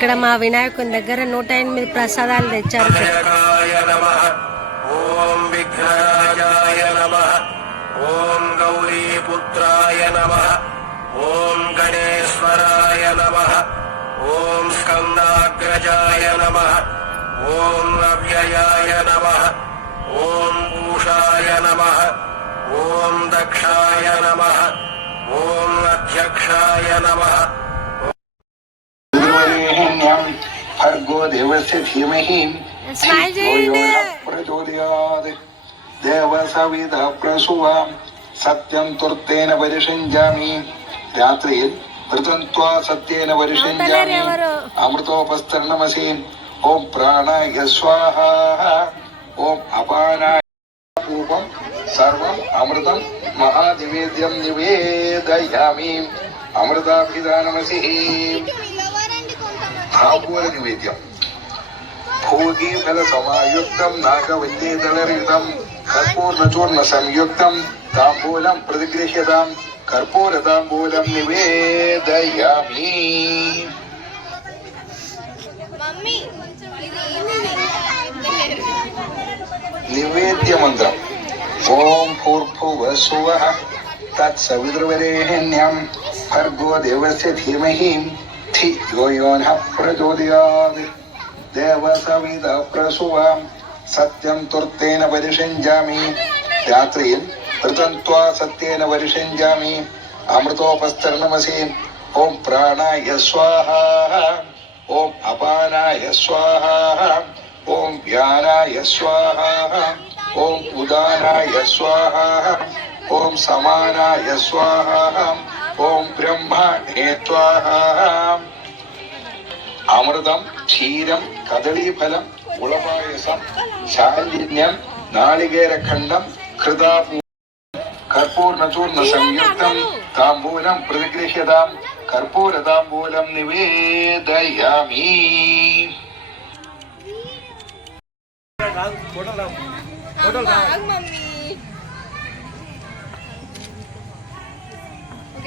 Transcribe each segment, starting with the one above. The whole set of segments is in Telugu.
ఇక్కడ మా వినాయకుని దగ్గర నూట ఎనిమిది ప్రసాదాలు తెచ్చారు. ఓం విఘ్నరాజాయ నమ. ఓం గౌరీపుత్రాయ నమ. ఓం గణేశ్వరాయ నమ. ఓం స్కందాగ్రజాయ నమ. ఓం అవ్యయాయ నమ. ఓం పూషాయ నమ. ఓం దక్షాయ నమ. ఓం అధ్యక్షాయ నమ. देहिन्यं भर्गो देवस्य धीमहि प्रचोदयात् ദേവസവിധ പ്രസുവ സത്യം തുർത്തേന പരിഷഞ്ചാമി രാത്രിയിൽ വ്രതം ത്വാ സത്യേന പരിഷഞ്ചാമി അമൃതോപസ്തരണമസി ഓം പ്രാണായ സ്വാഹ ഓം അപാനായ പൂപം സർവം അമൃതം മഹാനിവേദ്യം നിവേദയാമി അമൃതാഭിധാനമസി സാമൂഹ്യ നിവേദ്യം ഭോഗീഫലസമായുക്തം നാഗവന്യേതളരയുതം കർപ്പൂർണചൂർണ സംയുക്തം താംബൂലം പ്രതിഗൃഹ്യതാം കർപ്പൂരതാംബൂലം നിവേദയാമി നിവേദ്യ മന്ത്രം ഓം ഭൂർഭുവസുവ തത്സവിതൃവരേണ്യം ഭർഗോ ദേവസ്യ ധീമഹീം ധി യോയോനഃ പ്രചോദയാത് ദേവസവിത പ്രസുവാം സത്യം തുർത്തേന പരിഷഞ്ചാമി രാത്രിയിൽ ധൃതന്ത്വാ സത്യേന പരിഷഞ്ചാമി അമൃതോപസ്തരണമസി ഓം പ്രാണായ സ്വാഹ ഓം അപാനായ സ്വാഹ ഓം വ്യാനായ സ്വാഹ ഓം ഉദാനായ സ്വാഹ ഓം സമാനായ സ്വാഹ ഓം ബ്രഹ്മണേ അമൃതം ക്ഷീരം കദളീഫലം ഉളപായസം ശാലിന്യം നാളികേരഖണ്ഡം കൃതാപൂ കർപ്പൂർണചൂർണ സംയുക്തം താംബൂലം പ്രതിഗൃഹ്യതാം കർപ്പൂരതാംബൂലം നിവേദയാമി. ഫോട്ടോ ഫോട്ടോ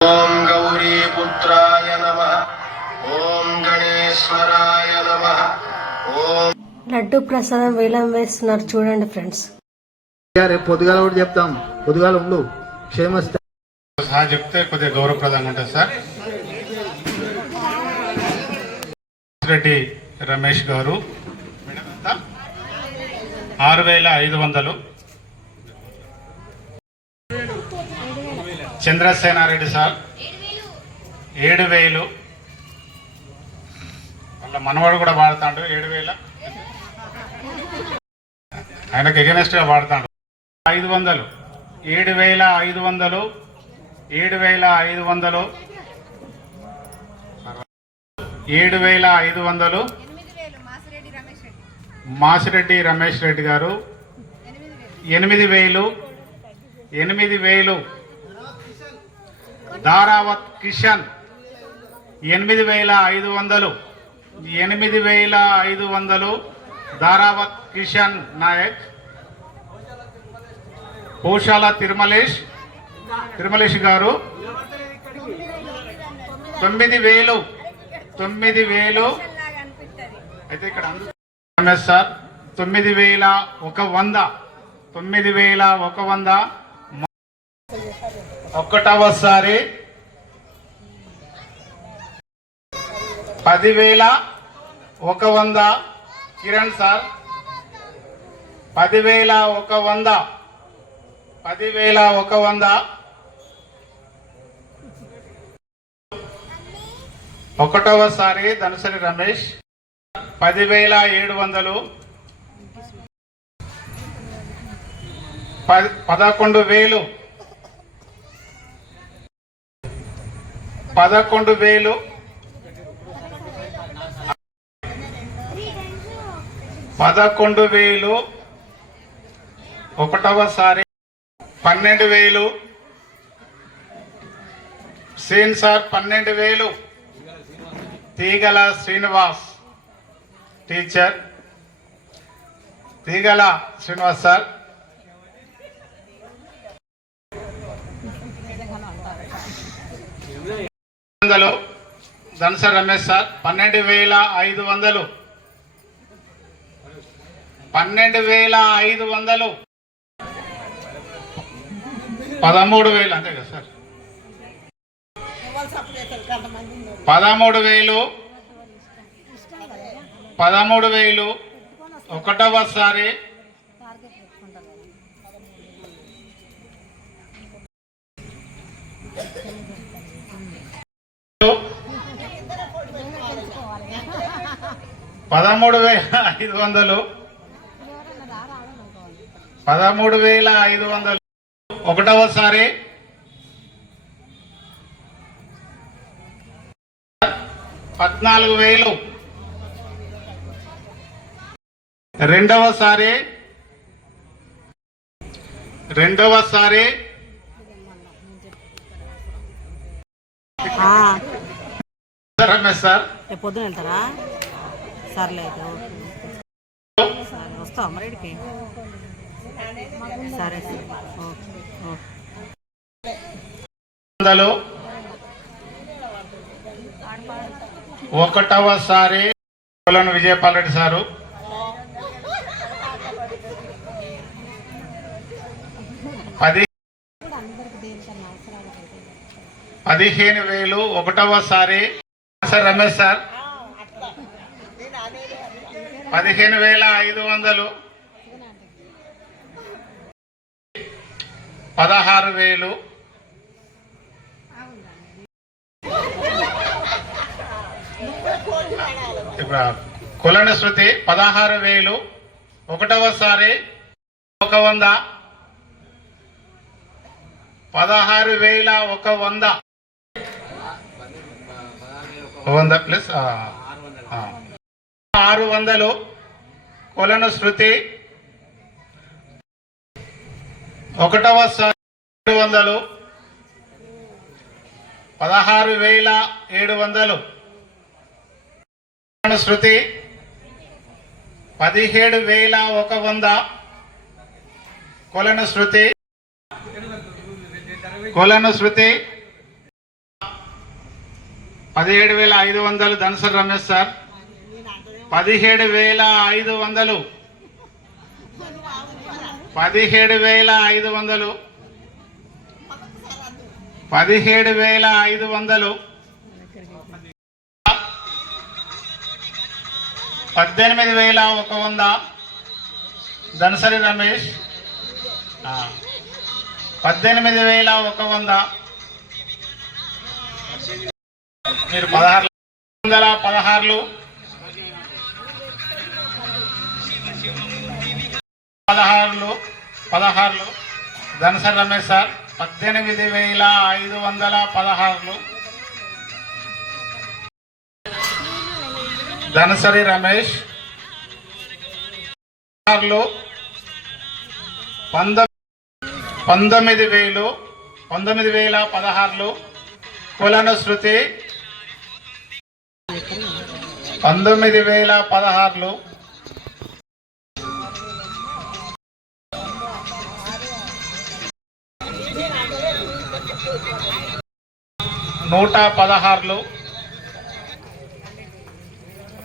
ఓం గౌరీపుత్రాయ నమ. ఓం గణేశ్వరాయ నమ. ఓం లడ్డు ప్రసాదం వేలం వేస్తున్నారు చూడండి ఫ్రెండ్స్. రేపు పొద్దుగాల కూడా చెప్తాం. పొద్దుగాల ఉండు. క్షేమస్థ సహా చెప్తే కొద్దిగా గౌరవప్రదంగా ఉంటుంది సార్. రెడ్డి రమేష్ గారు? ఆరు వేల ఐదు వందలు. చంద్రసేనారెడ్డి సార్. ఏడు వేలు వాళ్ళ మనవాడు కూడా వాడతాడు ఏడు వేల ఆయనకు ఎగనెస్ట్గా వాడతాడు. ఐదు వందలు. ఏడు వేల ఐదు వందలు. ఏడు వేల ఐదు వందలు. ఏడు వేల ఐదు వందలు. మాసిరెడ్డి రమేష్ రెడ్డి గారు. ఎనిమిది వేలు. ఎనిమిది వేలు. దారావత్ కిషన్ ఎనిమిది వేల ఐదు వందలు ఎనిమిది వేల ఐదు వందలు దారావత్ కిషన్ నాయక్ పూషాల తిరుమలేష్ తిరుమలేష్ గారు తొమ్మిది వేలు తొమ్మిది వేలు. అయితే ఇక్కడ ఎంఎస్ సార్ తొమ్మిది వేల ఒక వంద తొమ్మిది వేల ఒక వంద. ఒకటవసారి పదివేల ఒక వంద కిరణ్ సార్ పదివేల ఒక వంద పదివేల ఒక వంద. ఒకటవసారి ధనుసరి రమేష్ పదివేల ఏడు వందలు. పది పదకొండు వేలు. పదకొండు వేలు. పదకొండు వేలు. ఒకటవసారి పన్నెండు వేలు. సీన్ సార్ పన్నెండు వేలు. తీగల శ్రీనివాస్. టీచర్. తీగల శ్రీనివాస్ సార్ వందలు ధనస రమేష్ సార్ పన్నెండు వేల ఐదు వందలు. పన్నెండు వేల ఐదు వందలు. పదమూడు వేలు అంతే కదా సార్? పదమూడు వేలు పదమూడు వేలు ఒకటవసారి పదమూడు వేల ఐదు వందలు. పదమూడు వేల ఐదు వందలు. ఒకటవసారి. పద్నాలుగు వేలు. రెండవసారి. రెండవసారి. రమేష్ సార్. పొద్దున వెళ్తారా? సర్లేదు సరే వస్తావా అమ్మరేడికి సరే సార్ ఒకటవసారి కొలను విజయపాల్ రెడ్డి సారు. పది పదిహేను వేలు ఒకటవసారి సార్ రమేష్ సార్. పదిహేను వేల ఐదు వందలు. పదహారు వేలు. కులన శృతి పదహారు వేలు. ఒకటవసారి ఒక వంద. పదహారు వేల ఒక వంద. వంద ప్లస్ ఆ. ఆరు వందలు కొలను శృతి. ఒకటవ ఏడు వందలు పదహారు వేల ఏడు వందలు శృతి. పదిహేడు వేల ఒక వంద కొలను శృతి. కొలను శృతి. పదిహేడు వేల ఐదు వందలు ధనసర్ రమేష్ సార్. పదిహేడు వేల ఐదు వందలు. పదిహేడు వేల ఐదు వందలు. పదిహేడు వేల ఐదు వందలు. పద్దెనిమిది వేల ఒక వంద. ధనసరి రమేష్. పద్దెనిమిది వేల ఒక వంద. మీరు పదహారు వందల పదహారులు. పదహారులు పదహారులు ధనసరి రమేష్ సార్ పద్దెనిమిది వేల ఐదు వందల పదహారులు. ధనసరి రమేష్. పదహారులు పంతొమ్మిది పంతొమ్మిది వేలు పంతొమ్మిది వేల పదహారులు కులన శృతి. పంతొమ్మిది వేల పదహారులు నూట పదహారులు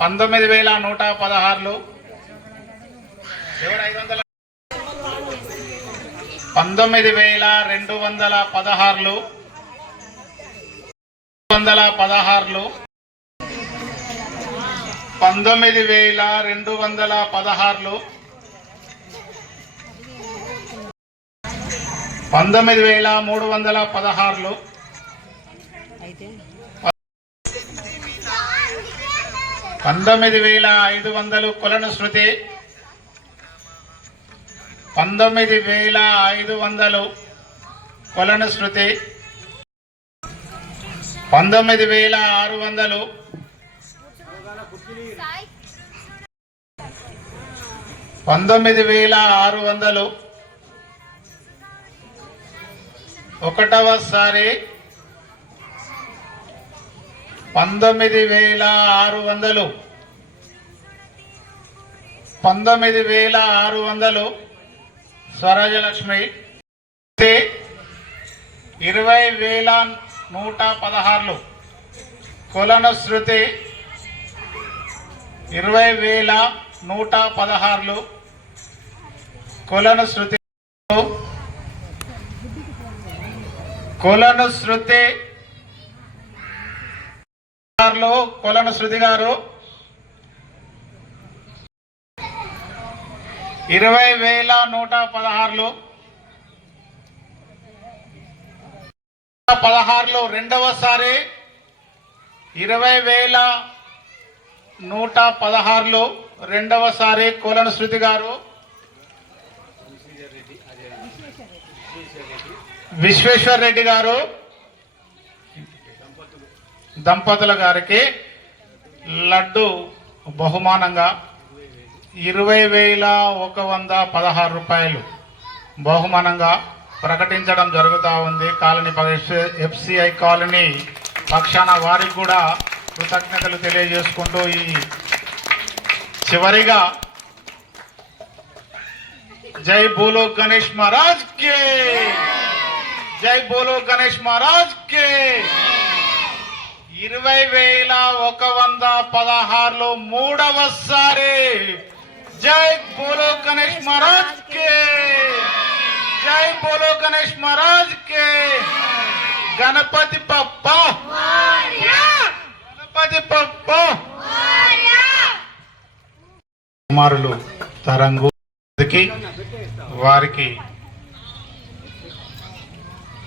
పంతొమ్మిది వేల నూట పదహారులు పంతొమ్మిది వేల రెండు వందల పదహారులు వందల పదహారులు పంతొమ్మిది వేల రెండు వందల పదహారులు పంతొమ్మిది వేల మూడు వందల పదహారులు అయితే పంతొమ్మిది వేల ఐదు వందలు కొలను శృతి. పంతొమ్మిది వేల ఐదు వందలు కొలను శృతి. పంతొమ్మిది వేల ఆరు వందలు పంతొమ్మిది వేల ఆరు వందలు ఒకటవసారి పంతొమ్మిది వేల ఆరు వందలు. పంతొమ్మిది వేల ఆరు వందలు స్వరాజలక్ష్మి ఇరవై వేల నూట పదహారులు. కొలన శృతి ఇరవై వేల నూట పదహారులు. కొలను శృతి శృతి కొలను శృతి గారు. ఇరవై వేల నూట పదహారులు. పదహారులు రెండవసారి ఇరవై వేల నూట పదహారులు రెండవసారి కొలను శృతి గారు. విశ్వేశ్వర్ రెడ్డి గారు. దంపతుల గారికి లడ్డు బహుమానంగా ఇరవై వేల ఒక వంద పదహారు రూపాయలు బహుమానంగా ప్రకటించడం జరుగుతూ ఉంది. కాలనీ ఎఫ్సిఐ కాలనీ పక్షాన వారికి కూడా కృతజ్ఞతలు తెలియజేసుకుంటూ ఈ చివరిగా జై బోలో గణేష్ మహారాజ్ కే! జై బోలో గణేష్ మహారాజ్ కే! ఇరవై వేల ఒక వంద పదహారులో మూడవసారి జై బోలో గణేష్ మహారాజ్ కే. జై బోలో గణేష్ మహారాజ్ కే. గణపతి పప్ప. గణపతి పప్ప. కుమారులు తరంగు వారికి